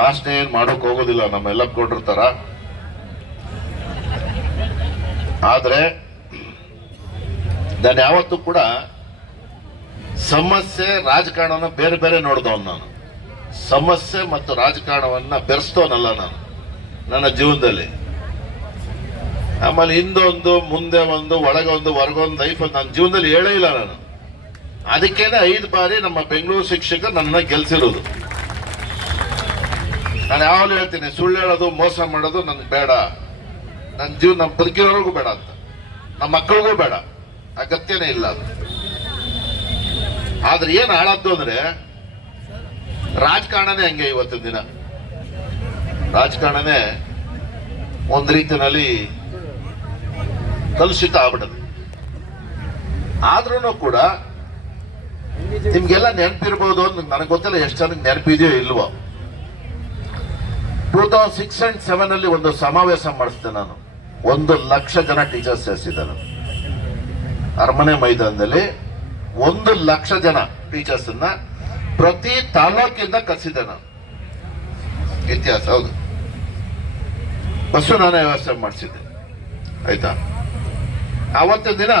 ಭಾಷಣ ಏನ್ ಮಾಡೋಕ್ ಹೋಗೋದಿಲ್ಲ, ನಮ್ಮೆಲ್ಲ ಕೊಟ್ಟಿರ್ತಾರ. ಆದ್ರೆ ನಾನು ಯಾವತ್ತೂ ಕೂಡ ಸಮಸ್ಯೆ ರಾಜಕಾರಣನ ಬೇರೆ ಬೇರೆ ನೋಡಿದವನು. ನಾನು ಸಮಸ್ಯೆ ಮತ್ತು ರಾಜಕಾರಣವನ್ನ ಬೆರೆಸ್ತವನಲ್ಲ ನಾನು ನನ್ನ ಜೀವನದಲ್ಲಿ. ಆಮೇಲೆ ಹಿಂದೊಂದು ಮುಂದೆ ಒಂದು ಒಳಗೊಂದು ಹೊರಗೊಂದು ಲೈಫ್ ನನ್ನ ಜೀವನದಲ್ಲಿ ಹೇಳೇ ಇಲ್ಲ ನಾನು. ಅದಕ್ಕೇನೆ 5 ಬಾರಿ ನಮ್ಮ ಬೆಂಗಳೂರು ಶಿಕ್ಷಕರು ನನ್ನ ಗೆಲ್ಸಿರೋದು. ನಾನು ಯಾವಾಗಲೂ ಹೇಳ್ತೀನಿ, ಸುಳ್ಳು ಹೇಳೋದು ಮೋಸ ಮಾಡೋದು ನನ್ಗೆ ಬೇಡ, ನನ್ನ ಜೀವನ ನಮ್ಮ ಬದುಕಿರೋರ್ಗೂ ಬೇಡ ಅಂತ, ನಮ್ಮ ಮಕ್ಕಳಿಗೂ ಬೇಡ, ಅಗತ್ಯನೇ ಇಲ್ಲ ಅದು. ಆದ್ರೆ ಏನ್ ಹಾಳಾದ್ದು ಅಂದ್ರೆ ರಾಜಕಾರಣನೇ ಹಂಗೆ. ಇವತ್ತಿನ ದಿನ ರಾಜಕಾರಣನೇ ಒಂದ್ ರೀತಿಯಲ್ಲಿ ಕಲುಷಿತ ಆಗ್ಬಿಡದು. ಆದ್ರೂ ಕೂಡ ನಿಮ್ಗೆಲ್ಲ ನೆನಪಿರ್ಬೋದು ಅಂತ ನನಗೆ ಗೊತ್ತಿಲ್ಲ, ಎಷ್ಟು ಜನಕ್ಕೆ ನೆನಪಿದೆಯೋ ಇಲ್ವೋ. 2006 and 2007 ಅಲ್ಲಿ ಒಂದು ಸಮಾವೇಶ ಮಾಡಿಸಿದೆ ನಾನು. 1,00,000 ಜನ ಟೀಚರ್ಸ್ ಸೇರಿಸಿದ್ದೆ ನಾನು. ಅರಮನೆ ಮೈದಾನದಲ್ಲಿ 1,00,000 ಜನ ಟೀಚರ್ಸ್ ಅನ್ನ ಪ್ರತಿ ತಾಲೂಕಿಂದ ಕರೆಸಿದ್ದೆ ನಾನು. ಇತಿಹಾಸ ಹೌದು, ಬಸ್ಸು ನಾನೇ ವ್ಯವಸ್ಥೆ ಮಾಡಿಸಿದ್ದೆ. ಆಯ್ತಾ, ಆವತ್ತಿನ ದಿನ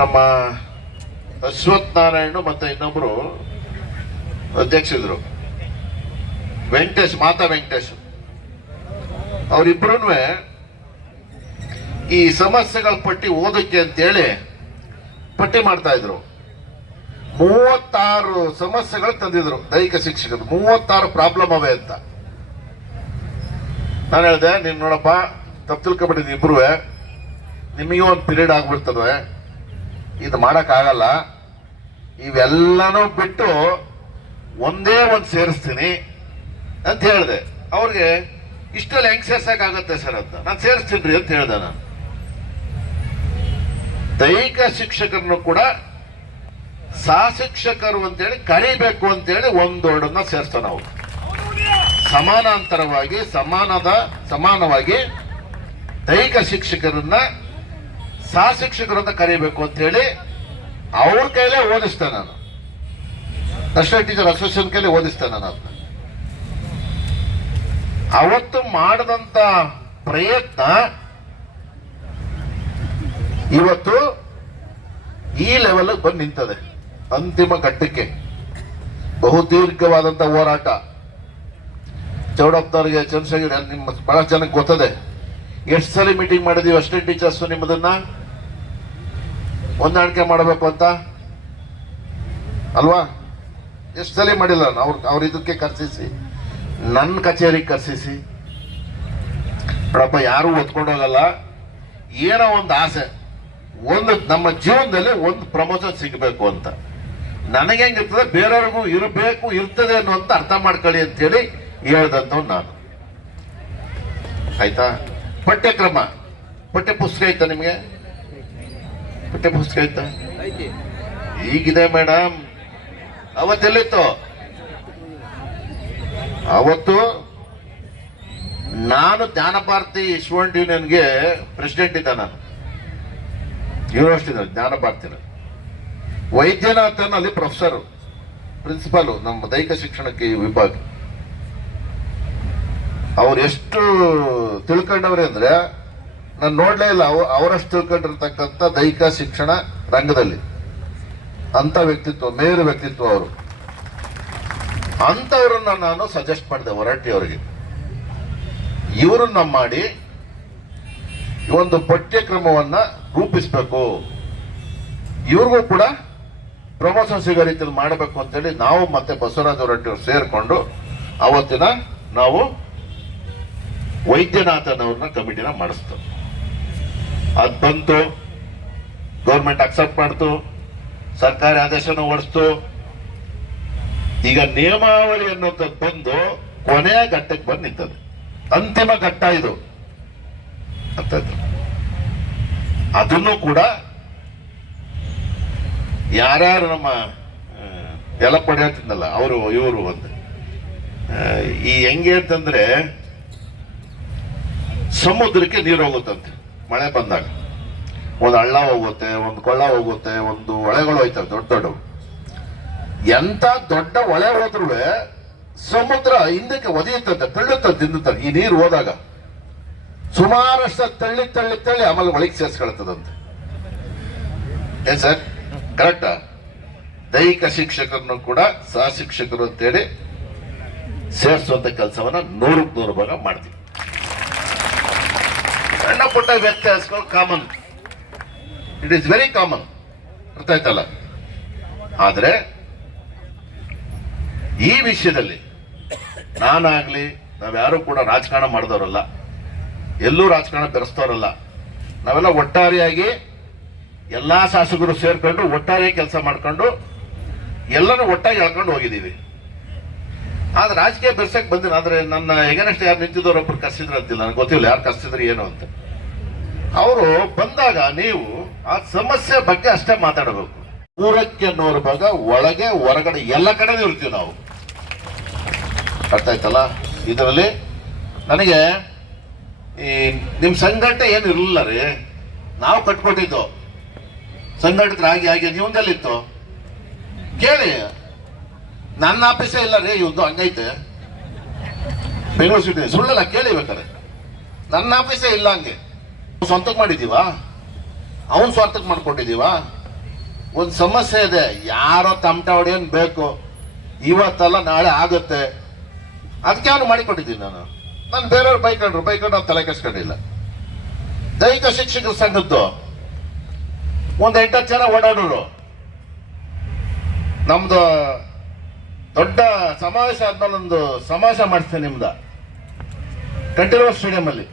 ನಮ್ಮ ಅಶ್ವಥ್ ನಾರಾಯಣ ಮತ್ತೆ ಇನ್ನೊಬ್ರು ಅಧ್ಯಕ್ಷರು ವೆಂಕಟೇಶ್, ಮಾತಾ ವೆಂಕಟೇಶ್, ಅವರಿಬ್ರು ಈ ಸಮಸ್ಯೆಗಳ ಪಟ್ಟಿ ಓದಕ್ಕೆ ಅಂತೇಳಿ ಪಟ್ಟಿ ಮಾಡ್ತಾ ಇದ್ರು. 36 ಸಮಸ್ಯೆಗಳು ತಂದಿದ್ರು ದೈಹಿಕ ಶಿಕ್ಷಕರು. 36 ಪ್ರಾಬ್ಲಮ್ ಅವೆ ಅಂತ. ನಾನು ಹೇಳಿದೆ, ನೀನ್ ನೋಡಪ್ಪ ತಪ್ಪು ತಿಳ್ಕೊಬಿಟ್ಟಿದ್ ಇಬ್ರು, ನಿಮಗೆ ಒಂದು ಪೀರಿಯಡ್ ಆಗ್ಬಿಡ್ತದೆ, ಇದು ಮಾಡಕ್ ಆಗಲ್ಲ, ಇವೆಲ್ಲನೂ ಬಿಟ್ಟು ಒಂದೇ ಒಂದು ಸೇರಿಸ್ತೀನಿ ಅಂತ ಹೇಳಿದೆ. ಅವ್ರಿಗೆ ಇಷ್ಟೆಲ್ಲ ಹೆಂಗ್ ಸೇರ್ಸಕ್ಕಾಗತ್ತೆ ಸರ್ ಅಂತ. ನಾನು ಸೇರಿಸ್ತೀನಿ ಅಂತ ಹೇಳ್ದೆ. ನಾನು ದೈಹಿಕ ಶಿಕ್ಷಕರನ್ನು ಕೂಡ ಸಹಶಿಕ್ಷಕರು ಅಂತೇಳಿ ಕರಿಬೇಕು ಅಂತೇಳಿ ಒಂದೊಡನ್ನ ಸೇರ್ಸ್ತಾವ ನಾವು. ಸಮಾನಾಂತರವಾಗಿ ಸಮಾನವಾಗಿ ದೈಹಿಕ ಶಿಕ್ಷಕರನ್ನ ಸಹಶಿಕ್ಷಕರು ಅಂತ ಕರಿಬೇಕು ಅಂತ ಹೇಳಿ ಅವ್ರ ಕೈಲೇ ಓದಿಸ್ತೇನೆ ನಾನು. ನ್ಯಾಷನಲ್ ಟೀಚರ್ ಅಸೋಸಿಯೇಷನ್ ಕೈಲಿ ಓದಿಸ್ತೇನೆ ನಾನು ಅದನ್ನ. ಅವತ್ತು ಮಾಡದಂತ ಪ್ರಯತ್ನ ಇವತ್ತು ಈ ಲೆವೆಲ್ ಬಂದು ನಿಂತದೆ. ಅಂತಿಮ ಘಟ್ಟಕ್ಕೆ ಬಹುದೀರ್ಘವಾದಂತ ಹೋರಾಟ. ಚೌಡಪ್ಪನವ್ರಿಗೆ, ಚಂದ್ರಶೇಖರ್, ನಿಮ್ಮ ಬಹಳ ಜನಕ್ಕೆ ಗೊತ್ತದೆ. ಎಷ್ಟು ಸಲ ಮೀಟಿಂಗ್ ಮಾಡಿದೀವಿ ಅಷ್ಟೇ ಟೀಚರ್ಸ್ ನಿಮ್ಮದನ್ನ ಹೊಂದಾಣಿಕೆ ಮಾಡಬೇಕು ಅಂತ ಅಲ್ವಾ? ಎಷ್ಟು ಸಲ ಮಾಡಿಲ್ಲ. ಅವ್ರ ಇದಕ್ಕೆ ಕರ್ಸಿಸಿ, ನನ್ನ ಕಚೇರಿಗೆ ಕರ್ಸಿಸಿ, ನೋಡಪ್ಪ ಯಾರು ಒತ್ಕೊಂಡು ಹೋಗಲ್ಲ, ಏನೋ ಒಂದು ಆಸೆ, ಒಂದು ನಮ್ಮ ಜೀವನದಲ್ಲಿ ಒಂದು ಪ್ರಮೋಷನ್ ಸಿಗಬೇಕು ಅಂತ. ನನಗೆ ಹೆಂಗಿರ್ತದೆ ಬೇರೆಯವ್ರಿಗೂ ಇರ್ತದೆ ಅನ್ನುವಂತ ಅರ್ಥ ಮಾಡ್ಕೊಳ್ಳಿ ಅಂತ ಹೇಳಿ ಹೇಳ್ದಂತ ನಾನು. ಆಯ್ತಾ? ಪಠ್ಯಕ್ರಮ, ಪಠ್ಯ ಪುಸ್ತಕ ಐತಾ ನಿಮ್ಗೆ? ಪಠ್ಯ ಪುಸ್ತಕ ಐತಾ? ಈಗಿದೆ ಮೇಡಮ್. ಅವತ್ತೆಲ್ಲಿತ್ತು? ಅವತ್ತು ನಾನು ಜ್ಞಾನಭಾರತಿ ಸ್ಟೂಡೆಂಟ್ ಯೂನಿಯನ್ಗೆ ಪ್ರೆಸಿಡೆಂಟ್ ಇದ್ದ. ನಾನು ಯೂನಿವರ್ಸಿಟಿ ಜ್ಞಾನಭಾರತಿನ. ವೈದ್ಯನಾಥನ್ ಅಲ್ಲಿ ಪ್ರೊಫೆಸರ್, ಪ್ರಿನ್ಸಿಪಾಲ್ ನಮ್ಮ ದೈಹಿಕ ಶಿಕ್ಷಣಕ್ಕೆ ವಿಭಾಗ. ಅವ್ರು ಎಷ್ಟು ತಿಳ್ಕೊಂಡವ್ರೆ ಅಂದ್ರೆ ನಾನು ನೋಡ್ಲೇ ಇಲ್ಲ ಅವರಷ್ಟು ತಿಳ್ಕೊಂಡಿರ್ತಕ್ಕಂಥ ದೈಹಿಕ ಶಿಕ್ಷಣ ರಂಗದಲ್ಲಿ ಅಂತ ವ್ಯಕ್ತಿತ್ವ, ಮೇರು ವ್ಯಕ್ತಿತ್ವ ಅವರು. ಅಂತವ್ರನ್ನ ನಾನು ಸಜೆಸ್ಟ್ ಮಾಡಿದೆ ಹೊರಟ್ಟಿ ಅವರಿಗೆ. ಇವರನ್ನ ಮಾಡಿ ಈ ಒಂದು ಪಠ್ಯಕ್ರಮವನ್ನ ರೂಪಿಸಬೇಕು, ಇವ್ರಿಗೂ ಕೂಡ ಪ್ರಮೋಷನ್ ಸಿಗೋ ರೀತಿಯಲ್ಲಿ ಮಾಡಬೇಕು ಅಂತೇಳಿ ನಾವು ಮತ್ತೆ ಬಸವರಾಜ ಹೊರಟ್ಟಿ ಅವರು ಸೇರ್ಕೊಂಡು ಅವತ್ತಿನ ನಾವು ವೈದ್ಯನಾಥನ್ ಅವ್ರನ್ನ ಕಮಿಟಿನ ಮಾಡಿಸ್ತು. ಅದ್ ಬಂತು, ಗೌರ್ಮೆಂಟ್ ಅಕ್ಸೆಪ್ಟ್ ಮಾಡ್ತು, ಸರ್ಕಾರಿ ಆದೇಶನ ಹೊರಡಿಸ್ತು. ಈಗ ನಿಯಮಾವಳಿ ಅನ್ನೋದು ಬಂದು ಕೊನೆಯ ಘಟ್ಟಕ್ಕೆ ಬಂದು ನಿಂತದೆ. ಅಂತಿಮ ಘಟ್ಟ ಇದು ಅಂತದ್ದು. ಅದನ್ನು ಕೂಡ ಯಾರ್ಯಾರು ನಮ್ಮ ಯಲಪ್ಪಡಿ ಹೇಳ್ತಿದ್ನಲ್ಲ ಅವರು ಇವರು ಒಂದು ಈ ಹೆಂಗೆ ಅಂತಂದ್ರೆ ಸಮುದ್ರಕ್ಕೆ ನೀರು ಹೋಗುತ್ತಂತೆ ಮಳೆ ಬಂದಾಗ. ಒಂದು ಹಳ್ಳ ಹೋಗುತ್ತೆ, ಒಂದು ಕೊಳ್ಳ ಹೋಗುತ್ತೆ, ಒಂದು ಹೊಳೆಗಳು ಹೋಯ್ತವೆ ದೊಡ್ಡ ದೊಡ್ಡವು. ಎಂತ ದೊಡ್ಡ ಹೊಳೆ ಹೋದ್ರೂ ಸಮುದ್ರ ಹಿಂದಕ್ಕೆ ಒದೆಯುತ್ತಂತೆ, ತಳ್ಳುತ್ತಂತೆ ತಿನ್ನುತ್ತಾರೆ. ಈ ನೀರು ಹೋದಾಗ ಸುಮಾರಷ್ಟು ತಳ್ಳಿ ತಳ್ಳಿ ತಳ್ಳಿ ಆಮೇಲೆ ಒಳಗೆ ಸೇರಿಸ್ಕೊಳ್ತದಂತೆ. ಏನ್ ಸರ್ ಕರೆಕ್ಟಾ? ದೈಹಿಕ ಶಿಕ್ಷಕರನ್ನು ಕೂಡ ಸಹ ಶಿಕ್ಷಕರು ಅಂತೇಳಿ ಸೇರಿಸುವಂತ ಕೆಲಸವನ್ನ 100% ಭಾಗ ಮಾಡ್ತೀವಿ. ಸಣ್ಣ ಪುಟ್ಟ ವ್ಯತ್ಯಾಸಗಳು common, it is very common, ಅರ್ಥ ಆಯ್ತಲ್ಲ? ಆದ್ರೆ ಈ ವಿಷಯದಲ್ಲಿ ನಾನಾಗ್ಲಿ ನಾವ್ಯಾರು ಕೂಡ ರಾಜಕಾರಣ ಮಾಡಿದವರಲ್ಲ, ಎಲ್ಲೂ ರಾಜಕಾರಣ ಬೆರೆಸ್ತವರಲ್ಲ. ನಾವೆಲ್ಲ ಒಟ್ಟಾರೆಯಾಗಿ ಎಲ್ಲಾ ಶಾಸಕರು ಸೇರ್ಕೊಂಡು ಒಟ್ಟಾರೆ ಕೆಲಸ ಮಾಡ್ಕೊಂಡು ಎಲ್ಲರೂ ಒಟ್ಟಾಗಿ ಎಳ್ಕೊಂಡು ಹೋಗಿದ್ದೀವಿ. ಆದ್ರೆ ರಾಜಕೀಯ ಬೆರ್ಸಕ್ ಬಂದಿಲ್ಲ. ಆದ್ರೆ ನನ್ನ ಎಗನೆಸ್ಟ್ ಯಾರು ನಿಂತಿದ್ದವರೊಬ್ರು ಕಸಿದ್ರು ಅಂತಿಲ್ಲ, ನನಗೆ ಗೊತ್ತಿಲ್ಲ ಯಾರು ಕಸಿದ್ರು ಏನು ಅಂತ. ಅವರು ಬಂದಾಗ ನೀವು ಆ ಸಮಸ್ಯೆ ಬಗ್ಗೆ ಅಷ್ಟೇ ಮಾತಾಡಬೇಕು. 100% ಭಾಗ ಒಳಗೆ ಹೊರಗಡೆ ಎಲ್ಲ ಕಡೆ ಇರ್ತೀವಿ ನಾವು, ಅರ್ಥ ಆಯ್ತಲ್ಲ? ಇದರಲ್ಲಿ ನನಗೆ ಈ ನಿಮ್ ಸಂಘಟನೆ ಏನು ಇರಲಿಲ್ಲ ರೀ, ನಾವು ಕಟ್ಕೊಟ್ಟಿದ್ದು ಸಂಘಟಿತರಾಗಿ ಆಗಿ ಜೀವನದಲ್ಲಿತ್ತು. ಕೇಳಿ, ನನ್ನ ಆಫೀಸೇ ಇಲ್ಲ ರೀ ಇವ್ದು, ಹಂಗೈತೆ ಬೆಂಗಳೂರು ಸಿಟಿ, ಸುಳ್ಳಲ್ಲ, ಕೇಳಿ ಬೇಕಾರೆ. ನನ್ನ ಆಫೀಸೇ ಇಲ್ಲ, ಹಂಗೆ ಸ್ವಂತಕ್ಕೆ ಮಾಡಿದೀವಾ, ಅವನ್ ಸ್ವಂತಕ್ಕೆ ಮಾಡ್ಕೊಂಡಿದೀವಾ? ಒಂದು ಸಮಸ್ಯೆ ಇದೆ, ಯಾರೋ ತಮಟ ಹೊಡೆಯನ್ ಬೇಕು, ಇವತ್ತಲ್ಲ ನಾಳೆ ಆಗುತ್ತೆ, ಅದಕ್ಕೆ ಅವನು ಮಾಡಿಕೊಟ್ಟಿದ್ದೀನಿ ನಾನು ಬೇರೆಯವ್ರು ಬೈಕೊಂಡು ನಾವು ತಲೆ ಕೆಡ್ಸ್ಕೊಂಡಿಲ್ಲ. ದೈಹಿಕ ಶಿಕ್ಷಕರ ಸಂಘದ್ದು ಒಂದು 8 ಜನ ಓಡಾಡೋರು. ನಮ್ದು ದೊಡ್ಡ ಸಮಾವೇಶ ಆದ್ಮೇಲೆ ಒಂದು ಸಮಾವೇಶ ಮಾಡಿಸ್ತೇನೆ ನಿಮ್ದ ಕಂಠೀರವ ಸ್ಟೇಡಿಯಂ ಅಲ್ಲಿ.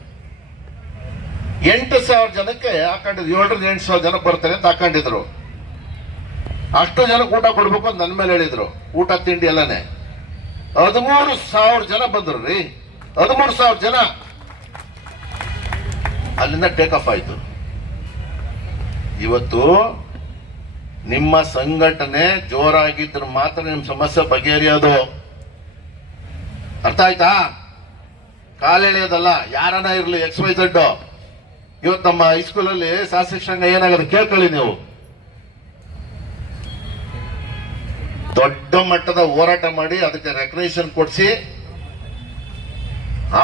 8,000 ಜನಕ್ಕೆ ಹಾಕೊಂಡಿದ್ರು, 7,000 8,000 ಜನ ಬರ್ತಾರೆ ಅಂತ ಹಾಕೊಂಡಿದ್ರು. ಅಷ್ಟು ಜನಕ್ಕೆ ಊಟ ಕೊಡ್ಬೇಕು ಅಂತ ನನ್ನ ಮೇಲೆ ಹೇಳಿದ್ರು, ಊಟ ತಿಂಡಿ ಎಲ್ಲಾನೆ. 13,000 ಜನ ಬಂದ್ರು ರೀ, 13,000 ಜನ. ಅಲ್ಲಿಂದ ಟೇಕ್ ಆಫ್ ಆಯ್ತು. ಇವತ್ತು ನಿಮ್ಮ ಸಂಘಟನೆ ಜೋರಾಗಿದ್ರೆ ಮಾತ್ರ ನಿಮ್ಮ ಸಮಸ್ಯೆ ಬಗೆಹರಿಯೋದು, ಅರ್ಥ ಆಯ್ತಾ? ಕಾಲೆಳೆಯೋದಲ್ಲ, ಯಾರನ್ನ ಇರ್ಲಿ XYZ. ಇವತ್ತು ನಮ್ಮ ಹೈಸ್ಕೂಲಲ್ಲಿ ಶಾಸಕ ಏನಾಗುತ್ತೆ ಕೇಳ್ಕೊಳ್ಳಿ ನೀವು. ದೊಡ್ಡ ಮಟ್ಟದ ಹೋರಾಟ ಮಾಡಿ ಅದಕ್ಕೆ ರೆಕಗ್ನೇಷನ್ ಕೊಡಿಸಿ,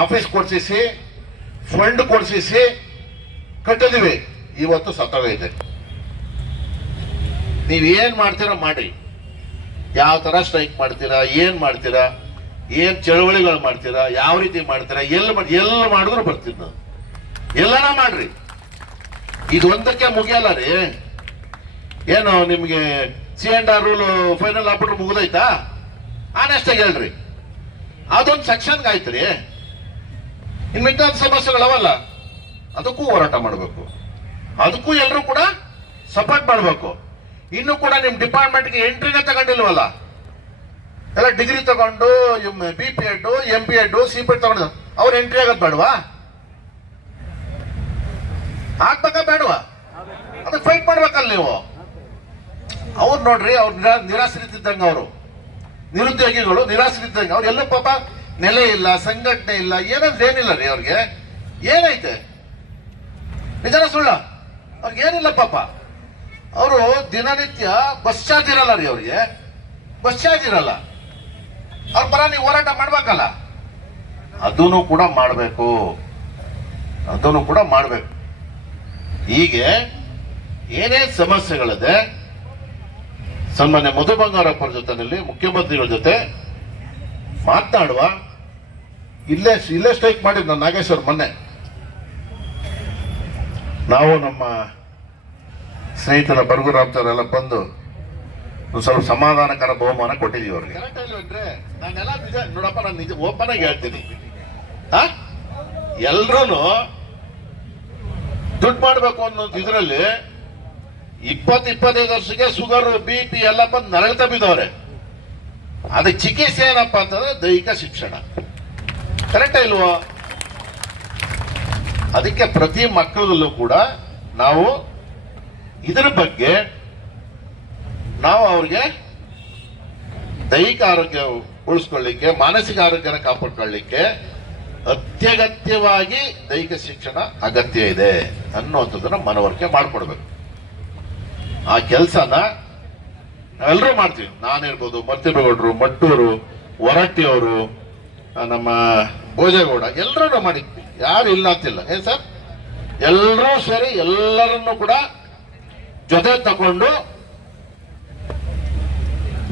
ಆಫೀಸ್ ಕೊಡಿಸಿ, ಫಂಡ್ ಕೊಡಿಸಿ ಕಟ್ಟಿದೀವಿ. ಇವತ್ತು ಸತ್ತೋಗೈತೆ. ನೀವೇನ್ ಮಾಡ್ತೀರಾ ಮಾಡಿ, ಯಾವ ತರ ಸ್ಟ್ರೈಕ್ ಮಾಡ್ತೀರಾ, ಏನ್ ಮಾಡ್ತೀರಾ, ಏನ್ ಚಳವಳಿಗಳು ಮಾಡ್ತೀರಾ, ಯಾವ ರೀತಿ ಮಾಡ್ತೀರಾ, ಎಲ್ಲ ಮಾಡಿದ್ರು ಬರ್ತೀನಿ ನಾನು. ಎಲ್ಲಾನ ಮಾಡ್ರಿ, ಇದೊಂದಕ್ಕೆ ಮುಗಿಯಲ್ಲ ರೀ. ಏನು ನಿಮ್ಗೆ C&R ರೂಲ್ ಫೈನಲ್ ಆಗ್ಬಿಟ್ರೆ ಮುಗಿದೈತಾ? ಆನೆಸ್ಟಾಗಿ ಹೇಳ್ರಿ, ಅದೊಂದು ಸೆಕ್ಷನ್ಗೆ ಆಯ್ತು ರೀ. ಇನ್ ಮಿಕ್ಕ ಸಮಸ್ಯೆಗಳವಲ್ಲ, ಅದಕ್ಕೂ ಹೋರಾಟ ಮಾಡಬೇಕು, ಅದಕ್ಕೂ ಎಲ್ಲರೂ ಕೂಡ ಸಪೋರ್ಟ್ ಮಾಡಬೇಕು. ಇನ್ನು ಕೂಡ ನಿಮ್ ಡಿಪಾರ್ಟ್ಮೆಂಟ್ಗೆ ಎಂಟ್ರಿನೇ ತಗೊಂಡಿಲ್ವಲ್ಲ, ಎಲ್ಲ ಡಿಗ್ರಿ ತಗೊಂಡು BPEd, MPEd, CPEd ತಗೊಂಡು ಅವ್ರು ಎಂಟ್ರಿ ಆಗೋದು ಬೇಡವಾ? ಆಗ್ಬೇಕಾ ಬೇಡವಾ? ಅದಕ್ಕೆ ಫೈಟ್ ಮಾಡ್ಬೇಕಲ್ಲ ನೀವು. ಅವ್ರು ನೋಡ್ರಿ, ಅವ್ರು ನಿರಾಶ್ರಿತಿದ್ದಂಗೆ, ಅವರು ನಿರುದ್ಯೋಗಿಗಳು ನಿರಾಶ್ರಿತಿದ್ದಂಗೆ. ಅವ್ರು ಎಲ್ಲೂ ಪಾಪ ನೆಲೆ ಇಲ್ಲ, ಸಂಘಟನೆ ಇಲ್ಲ, ಏನಂದ್ರೆ ಏನಿಲ್ಲ ರೀ ಅವ್ರಿಗೆ. ಏನೈತೆ ನಿಜನ ಸುಳ್ಳ? ಅವ್ರಿಗೆ ಏನಿಲ್ಲ ಪಾಪ. ಅವರು ದಿನನಿತ್ಯ ಬಸ್ ಚಾರ್ಜ್ ಇರಲ್ಲ ರೀ, ಅವ್ರಿಗೆ ಬಸ್ ಚಾರ್ಜ್ ಇರಲ್ಲ. ಅವ್ರ ಪರ ನೀವು ಹೋರಾಟ ಮಾಡ್ಬೇಕಲ್ಲ, ಅದನ್ನು ಕೂಡ ಮಾಡಬೇಕು, ಅದನ್ನು ಕೂಡ ಮಾಡಬೇಕು. ಹೀಗೆ ಏನೇ ಸಮಸ್ಯೆಗಳಿದೆ, ಸನ್ಮಾನ್ಯ ಮಧು ಬಂಗಾರಪ್ಪರ ಜೊತೆನಲ್ಲಿ ಮುಖ್ಯಮಂತ್ರಿಗಳ ಜೊತೆ ಮಾತನಾಡುವ. ಇಲ್ಲೇ ಸ್ಟ್ರೈಕ್ ಮಾಡಿದ್ ನಾನು ನಾಗೇಶ್ವರ್ ಮೊನ್ನೆ. ನಾವು ನಮ್ಮ ಸ್ನೇಹಿತರ ಬರ್ಗುರಾಮ್ತವ್ರ ಎಲ್ಲ ಬಂದು ಸ್ವಲ್ಪ ಸಮಾಧಾನಕರ ಬಹುಮಾನ ಕೊಟ್ಟಿದೀವಿ ಅವ್ರಿಗೆ. ನಾನೆಲ್ಲ ನಿಜ ನೋಡಪ್ಪ, ನಾನು ನಿಜ ಓಪನ್ ಆಗಿ ಹೇಳ್ತೀನಿ. ಎಲ್ರೂ ದುಡ್ಡು ಮಾಡ್ಬೇಕು ಅನ್ನೋದು ಇದರಲ್ಲಿ 20-25 ವರ್ಷಕ್ಕೆ ಶುಗರ್ BP ಎಲ್ಲ ಬಂದು ನರಳ್ತಾ ಬಿದ್ದವ್ರೆ. ಅದಕ್ಕೆ ಚಿಕಿತ್ಸೆ ಏನಪ್ಪಾ ಅಂತಂದ್ರೆ ದೈಹಿಕ ಶಿಕ್ಷಣ. ಕರೆಕ್ಟಾ ಇಲ್ವೋ? ಅದಕ್ಕೆ ಪ್ರತಿ ಮಕ್ಕಳಲ್ಲೂ ಕೂಡ ನಾವು ಇದರ ಬಗ್ಗೆ ನಾವು ಅವ್ರಿಗೆ ದೈಹಿಕ ಆರೋಗ್ಯ ಉಳಿಸ್ಕೊಳ್ಳಿಕ್ಕೆ, ಮಾನಸಿಕ ಆರೋಗ್ಯನ ಕಾಪಾಡ್ಕೊಳ್ಳಿಕ್ಕೆ ಅತ್ಯಗತ್ಯವಾಗಿ ದೈಹಿಕ ಶಿಕ್ಷಣ ಅಗತ್ಯ ಇದೆ ಅನ್ನುವಂಥದ್ದನ್ನ ಮನವರಿಕೆ ಮಾಡ್ಕೊಡ್ಬೇಕು. ಆ ಕೆಲಸನ ನಾವೆಲ್ಲರೂ ಮಾಡ್ತೀವಿ. ನಾನಿರ್ಬೋದು, ಮರ್ತಿಬೇಗೌಡರು, ಮಟ್ಟೂರು, ಹೊರಟ್ಟಿ ಅವರು, ನಮ್ಮ ಭೋಜೇಗೌಡ ಎಲ್ಲರೂ ಮಾಡಿದ್ವಿ, ಯಾರು ಇಲ್ಲ ಅಂತಿಲ್ಲ. ಏನ್ ಸರ್, ಎಲ್ಲರೂ ಸೇರಿ ಎಲ್ಲರನ್ನು ಕೂಡ ಜೊತೆ ತಗೊಂಡು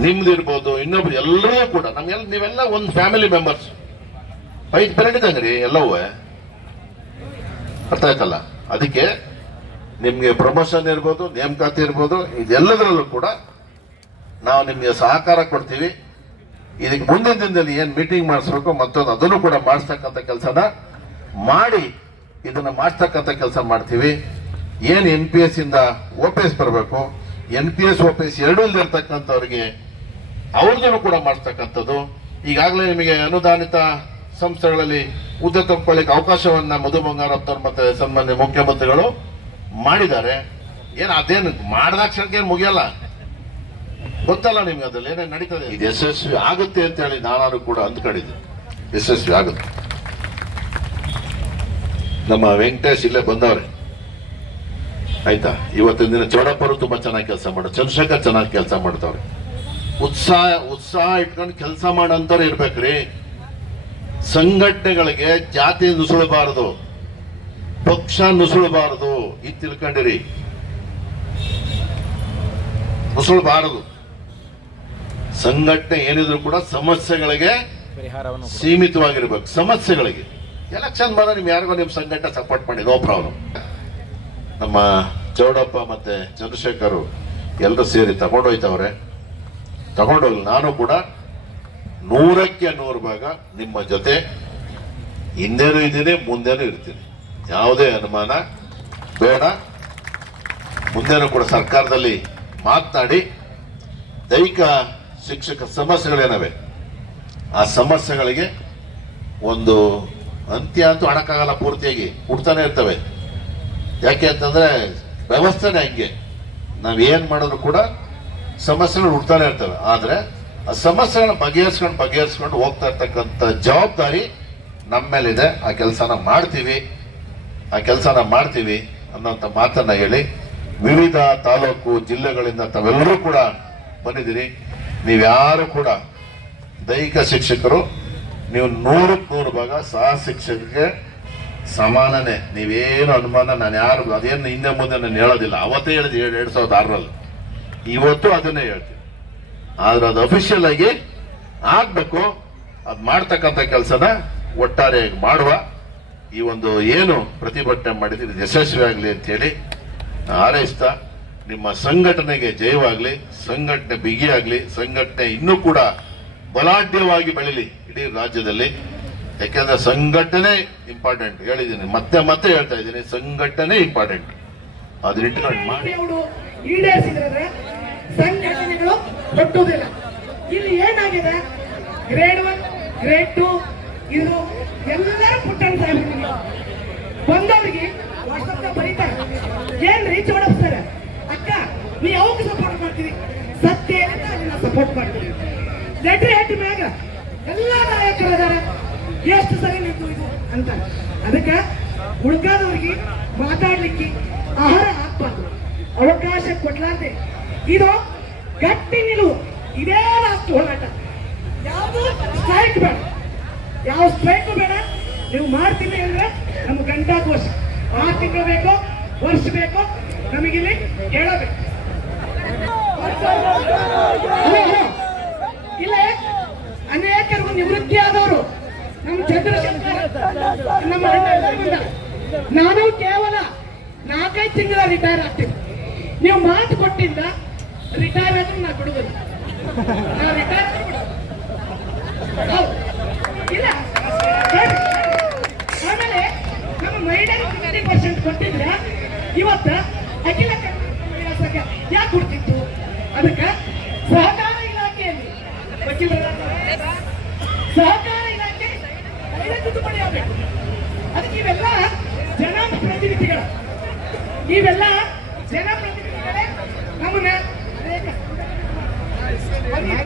ನಿಮ್ದಿರ್ಬೋದು ಇನ್ನೊಬ್ರು ಎಲ್ಲರೂ ಕೂಡ ನಮ್ಗೆಲ್ಲ ನೀವೆಲ್ಲ ಒಂದು ಫ್ಯಾಮಿಲಿ ಮೆಂಬರ್ಸ್ 5 ಪೇರೆಂಟ್ ಇದ್ದಂಗ್ರಿ ಎಲ್ಲವೂ. ಅರ್ಥ ಆಯ್ತಲ್ಲ? ಅದಕ್ಕೆ ನಿಮ್ಗೆ ಪ್ರಮೋಷನ್ ಇರ್ಬೋದು, ನೇಮಕಾತಿ ಇರ್ಬೋದು, ಇದೆಲ್ಲದರಲ್ಲೂ ಕೂಡ ನಾವು ನಿಮ್ಗೆ ಸಹಕಾರ ಕೊಡ್ತೀವಿ. ಇದಕ್ಕೆ ಮುಂದಿನ ದಿನದಲ್ಲಿ ಏನ್ ಮೀಟಿಂಗ್ ಮಾಡಿಸ್ಬೇಕು ಮತ್ತೊಂದು ಅದನ್ನು ಕೂಡ ಮಾಡಿಸ್ತಕ್ಕಂಥ ಕೆಲಸನ ಮಾಡಿ ಇದನ್ನ ಮಾಡಿಸ್ತಕ್ಕಂಥ ಕೆಲಸ ಮಾಡ್ತೀವಿ. ಏನ್ NPS ಇಂದ OPS ಬರಬೇಕು, NPS OPS ಎರಡೂ ಇಲ್ದಿರ್ತಕ್ಕಂಥವ್ರಿಗೆ ಅವ್ರದ್ದು ಕೂಡ ಮಾಡಿಸ್ತಕ್ಕಂಥದ್ದು. ಈಗಾಗಲೇ ನಿಮಗೆ ಅನುದಾನಿತ ಸಂಸ್ಥೆಗಳಲ್ಲಿ ಹುದ್ದೆ ತಗೊಳ್ಳಿಕ್ಕೆ ಅವಕಾಶವನ್ನ ಮಧು ಬಂಗಾರಪ್ಪನವರು ಮತ್ತೆ ಸನ್ಮಾನ್ಯ ಮುಖ್ಯಮಂತ್ರಿಗಳು ಮಾಡಿದ್ದಾರೆ. ಏನ್ ಅದೇನು ಮಾಡಿದಾಕ್ಷಣಕ್ಕೆ ಮುಗಿಯಲ್ಲ, ಗೊತ್ತಲ್ಲ ನಿಮ್ಗೆ ಅದ್ರಲ್ಲಿ ಏನೇನು ನಡೀತದೆ. ಇದು ಯಶಸ್ವಿ ಆಗುತ್ತೆ ಅಂತ ಹೇಳಿ ನಾನು ಕೂಡ ಅಂದ್ಕೊಂಡಿದ್ದೆ, ಯಶಸ್ವಿ ಆಗುತ್ತೆ. ನಮ್ಮ ವೆಂಕಟೇಶ್ ಇಲ್ಲೇ ಬಂದವ್ರೆ, ಆಯ್ತಾ? ಇವತ್ತಿನ ದಿನ ಚೌಡಪ್ಪರು ತುಂಬಾ ಚೆನ್ನಾಗಿ ಕೆಲಸ ಮಾಡೋರು, ಚಂದ್ರಶೇಖರ್ ಚೆನ್ನಾಗಿ ಕೆಲಸ ಮಾಡ್ತಾವ್ರೆ. ಉತ್ಸಾಹ ಇಟ್ಕೊಂಡು ಕೆಲಸ ಮಾಡೋಂಥವ್ರು ಇರ್ಬೇಕ್ರಿ. ಸಂಘಟನೆಗಳಿಗೆ ಜಾತಿ ನುಸುಳಬಾರದು, ಪಕ್ಷ ನುಸುಳಬಾರದು, ಇದು ತಿಳ್ಕೊಂಡಿರಿ. ನುಸುಳಬಾರದು. ಸಂಘಟನೆ ಏನಿದ್ರು ಕೂಡ ಸಮಸ್ಯೆಗಳಿಗೆ ಸೀಮಿತವಾಗಿರ್ಬೇಕು. ಸಮಸ್ಯೆಗಳಿಗೆ ಎಲೆಕ್ಷನ್ ಬಂದ್ರೆ ನಿಮ್ ಯಾರಿಗೋ ನಿಮ್ ಸಂಘಟನೆ ಸಪೋರ್ಟ್ ಮಾಡಿ, ನೋ ಪ್ರಾಬ್ಲಮ್. ನಮ್ಮ ಚೌಡಪ್ಪ ಮತ್ತೆ ಚಂದ್ರಶೇಖರ್ ಎಲ್ಲರೂ ಸೇರಿ ತಗೊಂಡೋಯ್ತವ್ರೆ. ತಗೊಂಡೋಗ್ಲಿ, ನಾನು ಕೂಡ 100ಕ್ಕೆ 100 ಭಾಗ ನಿಮ್ಮ ಜೊತೆ ಹಿಂದೆನೂ ಇದ್ದೀನಿ, ಮುಂದೆನೂ ಇರ್ತೀನಿ. ಯಾವುದೇ ಅನುಮಾನ ಬೇಡ. ಮುಂದೆನೂ ಕೂಡ ಸರ್ಕಾರದಲ್ಲಿ ಮಾತನಾಡಿ ದೈಹಿಕ ಶಿಕ್ಷಕ ಸಮಸ್ಯೆಗಳೇನವೆ ಆ ಸಮಸ್ಯೆಗಳಿಗೆ ಒಂದು ಅಂತ್ಯ ಅಂತೂ ಹಣಕ್ಕಾಗಲ್ಲ, ಪೂರ್ತಿಯಾಗಿ ಹುಡ್ತಾನೆ ಇರ್ತವೆ. ಯಾಕೆ ಅಂತಂದ್ರೆ ವ್ಯವಸ್ಥೆನೇ ಹಂಗೆ, ನಾವೇನ್ ಮಾಡಿದ್ರು ಕೂಡ ಸಮಸ್ಯೆಗಳು ಹುಡ್ತಾನೆ ಇರ್ತವೆ. ಆದ್ರೆ ಆ ಸಮಸ್ಯೆಗಳನ್ನ ಬಗೆಹರಿಸ್ಕೊಂಡು ಹೋಗ್ತಾ ಇರ್ತಕ್ಕಂಥ ಜವಾಬ್ದಾರಿ ನಮ್ಮ ಮೇಲಿದೆ. ಆ ಕೆಲಸನ ಮಾಡ್ತೀವಿ ಅನ್ನೋಂಥ ಮಾತನ್ನ ಹೇಳಿ, ವಿವಿಧ ತಾಲೂಕು ಜಿಲ್ಲೆಗಳಿಂದ ತಾವೆಲ್ಲರೂ ಕೂಡ ಬಂದಿದ್ದೀರಿ. ನೀವ್ಯಾರು ಕೂಡ ದೈಹಿಕ ಶಿಕ್ಷಕರು, ನೀವು 100ಕ್ಕೆ 100 ಭಾಗ ಸಹ ಶಿಕ್ಷಕರಿಗೆ ಸಮಾನನೇ. ನೀವೇನು ಅನುಮಾನ, ನಾನು ಯಾರು ಅದೇನು ಹಿಂದೆ ಮುಂದೆ ನಾನು ಹೇಳೋದಿಲ್ಲ. ಅವತ್ತೇ ಹೇಳಿದೆ 2006ರಲ್ಲಿ, ಇವತ್ತು ಅದನ್ನೇ ಹೇಳ್ತೀನಿ. ಆದ್ರೆ ಅದು ಅಫಿಷಿಯಲ್ ಆಗಿ ಆಗ್ಬೇಕು. ಅದು ಮಾಡ್ತಕ್ಕಂಥ ಕೆಲಸನ ಒಟ್ಟಾರೆಯಾಗಿ ಮಾಡುವ. ಈ ಒಂದು ಏನು ಪ್ರತಿಭಟನೆ ಮಾಡಿದ್ರೆ ಯಶಸ್ವಿ ಆಗಲಿ ಅಂತ ಹೇಳಿ ಹಾರೈಸ್ತಾ, ನಿಮ್ಮ ಸಂಘಟನೆಗೆ ಜಯವಾಗ್ಲಿ, ಸಂಘಟನೆ ಬಿಗಿಯಾಗ್ಲಿ, ಸಂಘಟನೆ ಇನ್ನೂ ಕೂಡ ಬಲಾಢ್ಯವಾಗಿ ಬೆಳಿಲಿ ಇಡೀ ರಾಜ್ಯದಲ್ಲಿ. ಯಾಕೆಂದ್ರೆ ಸಂಘಟನೆ ಇಂಪಾರ್ಟೆಂಟ್, ಹೇಳಿದ್ದೀನಿ, ಮತ್ತೆ ಹೇಳ್ತಾ ಇದ್ದೀನಿ, ಸಂಘಟನೆ ಇಂಪಾರ್ಟೆಂಟ್. ಅದನ್ನ ಇಟ್ಕೊಂಡು ಮಾಡಿ ಈಡೇರಿಸಿದ್ರೆ ಸಂಘಟನೆಗಳು ಹುಟ್ಟುವುದಿಲ್ಲ. ಇಲ್ಲಿ ಏನಾಗಿದೆ, ಗ್ರೇಡ್ 1 ಗ್ರೇಡ್ 2 ಇದು ಎಲ್ಲರೂ ಪುಟ್ಟಣ ಸಾಹೇಬರಿಗೆ ಬಂದವರಿಗೆ ವಾಟ್ಸಪ್ ಬರೀತಾರೆ. ಏನ್ರಿ ಚೌಡಪ್ಪ ಅಕ್ಕ ನೀ ಅವಕ್ಕೆ ಸಪೋರ್ಟ್ ಮಾಡ್ತೀವಿ, ಸತ್ಯ ಅದನ್ನ ಸಪೋರ್ಟ್ ಮಾಡ್ತೀವಿ. ಲೆಟ್ರಿ ಹೆಡ್ ಮ್ಯಾಗ ಎಲ್ಲ ನಾಯಕರು ಇದಾರೆ, ಎಷ್ಟು ಸರಿ ನಿಂತು ಇದು ಅಂತ. ಅದಕ್ಕೆ ಉಳ್ಕಾದವ್ರಿಗೆ ಮಾತಾಡ್ಲಿಕ್ಕೆ ಆಹಾರ ಹಾಕ್ಬಾರ್ದು, ಅವಕಾಶ ಕೊಡ್ಲಾರ್ದೆ ಇದು ಗಟ್ಟಿ ನಿಲುವು. ಇದೇ ರಾಷ್ಟ್ರ ಹೋರಾಟ. ಯಾವುದು ಸ್ಟ್ರೈಕ್ ಬೇಡ, ಯಾವ ಸ್ಟ್ರೈಕ್ ಬೇಡ. ನೀವು ಮಾಡ್ತೀನಿ ಅಂದ್ರೆ ನಮ್ಗೆ ಗಂಟಾಘೋಷ 6 ತಿಂಗಳು ಬೇಕೋ, ವರ್ಷ ಬೇಕೋ, ನಮಗಿಲ್ಲಿ ಹೇಳಬೇಕು. ಇಲ್ಲ, ಅನೇಕರಿಗೂ ನಿವೃತ್ತಿ ಆದವರು ನಮ್ಮ ಚಂದ್ರಶೇಖರ್ ನಮ್ಮ ನಾನು ಕೇವಲ 4-5 ತಿಂಗಳ ರಿಟೈರ್ ಆಗ್ತೀನಿ. ನೀವು ಮಾತು ಕೊಟ್ಟಿಂದ ರಿಟೈರ್ ಆದ್ರೆ ನಾ ಬಿಡುವುದಿಲ್ಲ. ನಾ ರಿಟೈರ್ ಇಲ್ಲ. ಆಮೇಲೆ ನಮ್ಮ ಮಹಿಳೆಯರಿಗೆ 50% ಕೊಟ್ಟಿದ್ರೆ ಇವತ್ತ ಅಖಿಲ ಕರ್ನಾಟಕ ಯಾಕೆ ಕೊಡ್ತಿತ್ತು? ಅದಕ್ಕೆ ಸಹಕಾರ ಇಲಾಖೆಯಲ್ಲಿ ಸಹಕಾರ ಇಲಾಖೆ ತಿದ್ದುಪಡಿ ಆಗಬೇಕು. ಅದಕ್ಕೆ ಇವೆಲ್ಲ ಜನಪ್ರತಿನಿಧಿಗಳೇ ನಮ್ಮನ್ನ